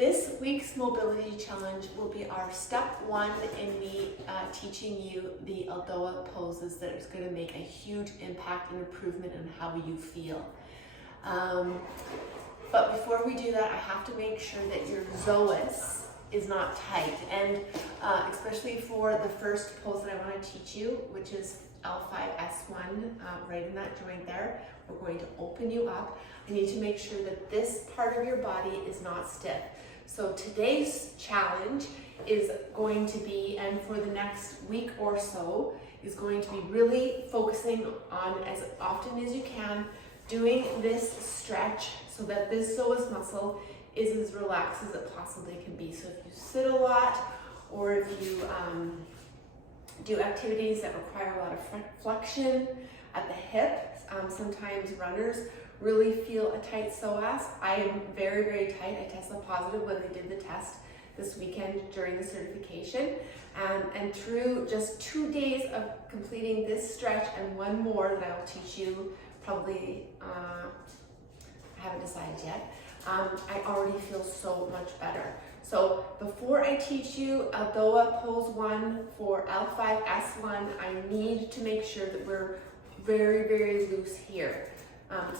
This week's mobility challenge will be our step one in me teaching you the Aldoa poses that is going to make a huge impact and improvement in how you feel. But before we do that, I have to make sure that your psoas is not tight, and especially for the first pose that I want to teach you, which is L5S1, right in that joint there. We're going to open you up. I need to make sure that this part of your body is not stiff. So today's challenge is going to be, and for the next week or so, is going to be really focusing on, as often as you can, doing this stretch so that this psoas muscle is as relaxed as it possibly can be. So if you sit a lot, or if you do activities that require a lot of flexion at the hip, sometimes runners really feel a tight psoas. I am very, very tight. I tested positive when they did the test this weekend during the certification. And through just 2 days of completing this stretch and one more that I will teach you, probably, I haven't decided yet, I already feel so much better. So before I teach you Aldoa pose 1 for L5S1, I need to make sure that we're very, very loose here.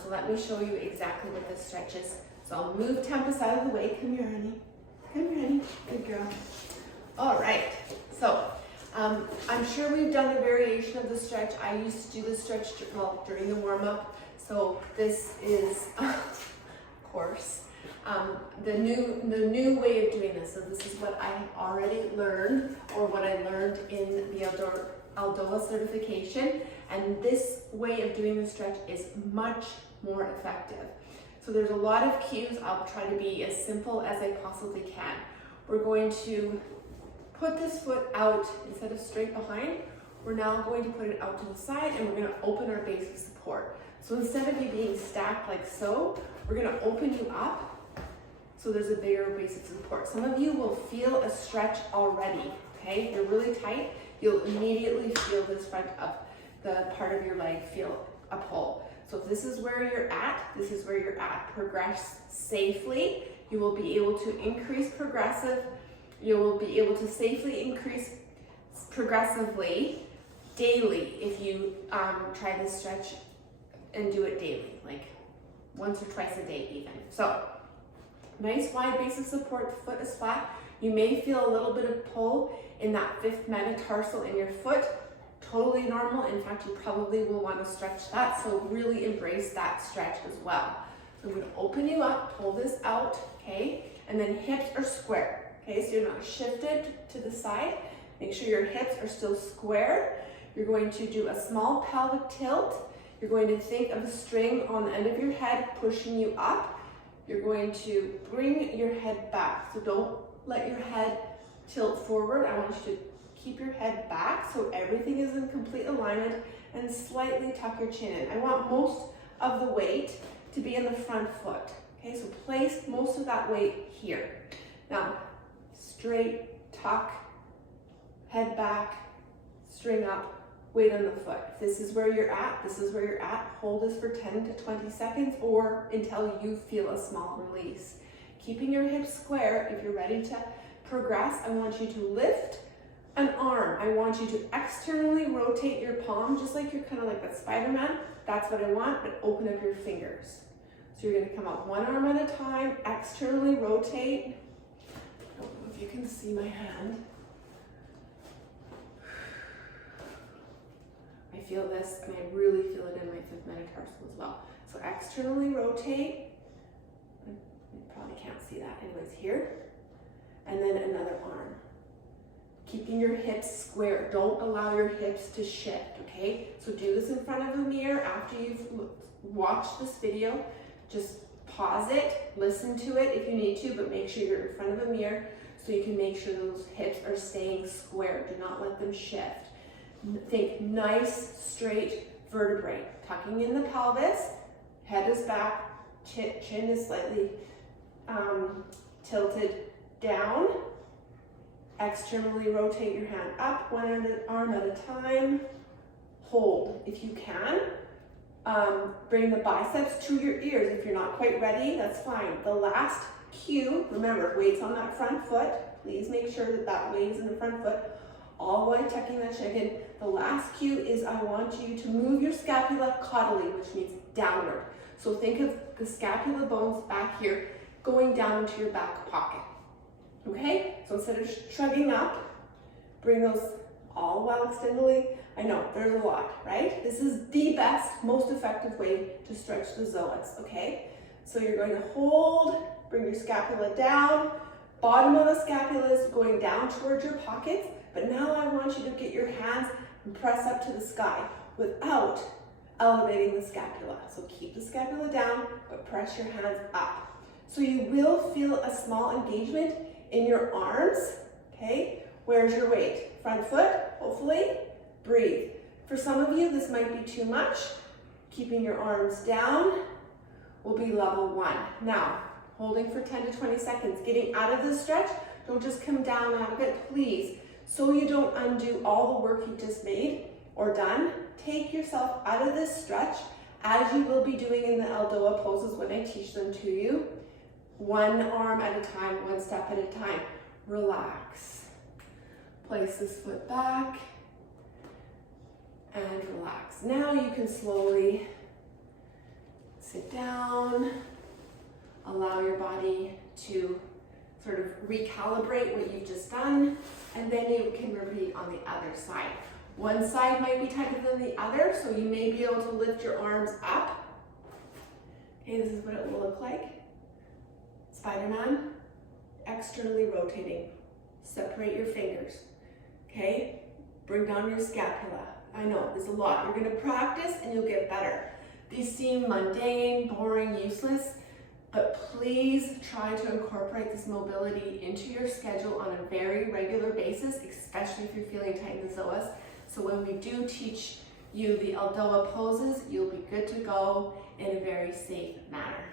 So let me show you exactly what this stretch is. So I'll move Tempest out of the way. Come here, honey. Come here, honey. Good girl. All right. So I'm sure we've done a variation of the stretch. I used to do the stretch during the warm-up. So this is, of course, the new way of doing this. So this is what I already learned, or what I learned in the Aldoa certification, and this way of doing the stretch is much more effective. So there's a lot of cues. I'll try to be as simple as I possibly can. We're going to put this foot out instead of straight behind. We're now going to put it out to the side, and we're going to open our base of support. So instead of you being stacked like so, we're going to open you up so there's a bigger base of support. Some of you will feel a stretch already, okay? If you're really tight, you'll immediately feel this front of the part of your leg feel a pull. So if this is where you're at, this is where you're at. Progress safely. You will be able to increase progressive. You will be able to safely increase progressively daily if you try this stretch and do it daily, like once or twice a day even. So nice wide base of support, foot is flat. You may feel a little bit of pull in that 5th metatarsal in your foot. Totally normal. In fact, you probably will want to stretch that. So really embrace that stretch as well. So I'm going to open you up, pull this out, okay? And then hips are square, okay? So you're not shifted to the side. Make sure your hips are still square. You're going to do a small pelvic tilt. You're going to think of a string on the end of your head pushing you up. You're going to bring your head back. So don't let your head tilt forward. I want you to keep your head back so everything is in complete alignment, and slightly tuck your chin in. I want most of the weight to be in the front foot. Okay, so place most of that weight here. Now, straight, tuck, head back, string up, weight on the foot. If this is where you're at, this is where you're at. Hold this for 10 to 20 seconds or until you feel a small release. Keeping your hips square. If you're ready to progress, I want you to lift an arm. I want you to externally rotate your palm, just like you're kind of like that Spider-Man. That's what I want, but open up your fingers. So you're gonna come up one arm at a time, externally rotate. I don't know if you can see my hand. I feel this, and I really feel it in my 5th metatarsal as well. So externally rotate. You probably can't see that. Anyways, here. And then another arm. Keeping your hips square. Don't allow your hips to shift, okay? So do this in front of a mirror after you've watched this video. Just pause it, listen to it if you need to, but make sure you're in front of a mirror so you can make sure those hips are staying square. Do not let them shift. Think nice, straight vertebrae. Tucking in the pelvis, head is back, chin is slightly tilted down. Externally rotate your hand up, one arm at a time. Hold if you can. Bring the biceps to your ears. If you're not quite ready, that's fine. The last cue, remember, weight's on that front foot. Please make sure that that weight is in the front foot, all the way tucking that shin in. The last cue is I want you to move your scapula caudally, which means downward. So think of the scapula bones back here going down into your back pocket. Okay? So instead of shrugging up, bring those all while extending. I know, there's a lot, right? This is the best, most effective way to stretch the psoas, okay? So you're going to hold, bring your scapula down, bottom of the scapula is going down towards your pockets, but now I want you to get your hands and press up to the sky without elevating the scapula. So keep the scapula down, but press your hands up. So you will feel a small engagement in your arms, okay? Where's your weight? Front foot, hopefully. Breathe. For some of you, this might be too much. Keeping your arms down will be level 1. Now, holding for 10 to 20 seconds, getting out of this stretch. Don't just come down out of it, please. So you don't undo all the work you just made or done, take yourself out of this stretch, as you will be doing in the Aldoa poses when I teach them to you. One arm at a time, one step at a time. Relax. Place this foot back and relax. Now you can slowly sit down, allow your body to sort of recalibrate what you've just done, and then you can repeat on the other side. One side might be tighter than the other, so you may be able to lift your arms up. Okay, this is what it will look like. Spider-Man, externally rotating. Separate your fingers, okay? Bring down your scapula. I know, there's a lot. You're gonna practice and you'll get better. These seem mundane, boring, useless, but please try to incorporate this mobility into your schedule on a very regular basis, especially if you're feeling tight in the psoas. So when we do teach you the Aldoa poses, you'll be good to go in a very safe manner.